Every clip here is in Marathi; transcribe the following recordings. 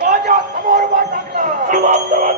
माझ्यासमोर उभा टाकला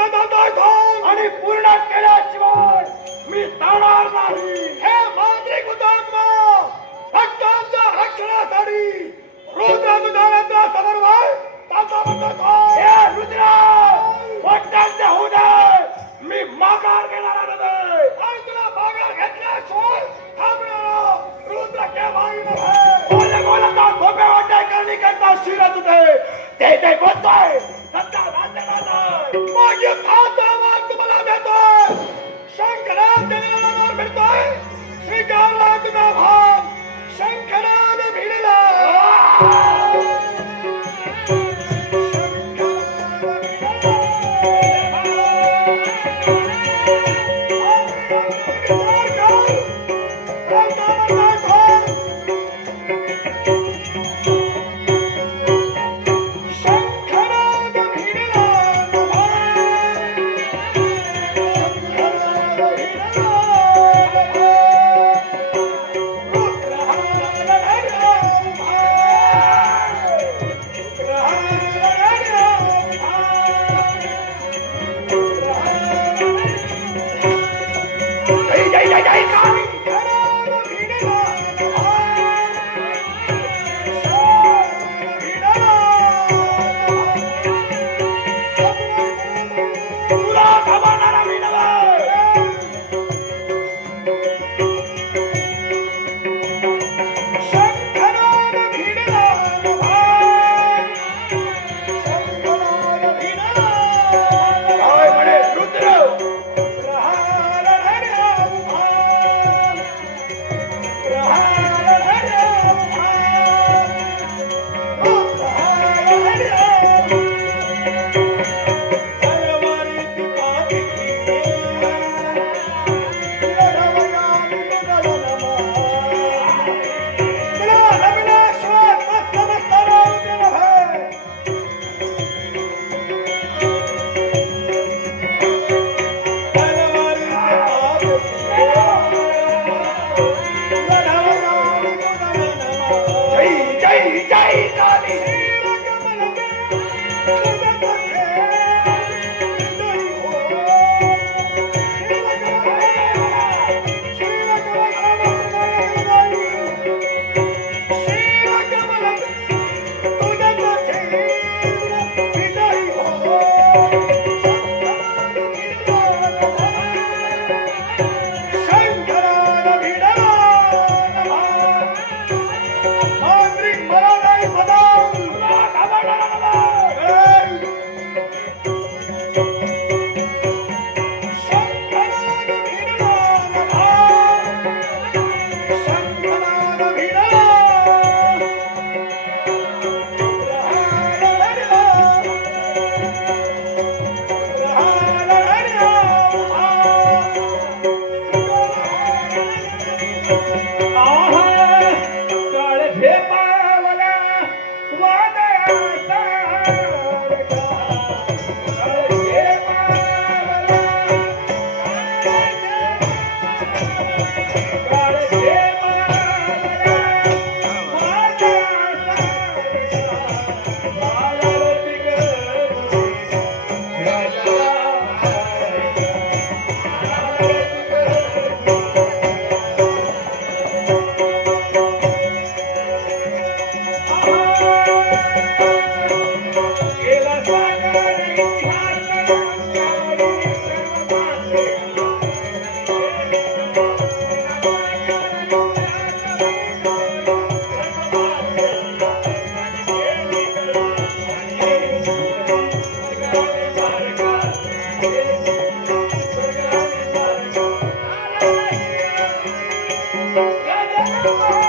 आणि पूर्ण केल्याशिवाय मी जाणार नाही. हे मांत्रिक हुतात्मा भक्तांच्या रक्षणासाठी रुद्र तुझ्या समन्वय ताचा म्हणतात हे रुद्रा वट्टांचे होऊ दे. मी माघार घेणार नाही आणि तुला माघार घेतल्याशिवाय थांबणार. रुद्र नव्हे. बोले बोलता सोपे वाटे करणी करता शिरत होते? ते ते बोलतोय. सत्ता ये खाता आवाज़ को देता है शंखनाद देने नाम मिलता है श्री गालाद में भाव शंखनाद Música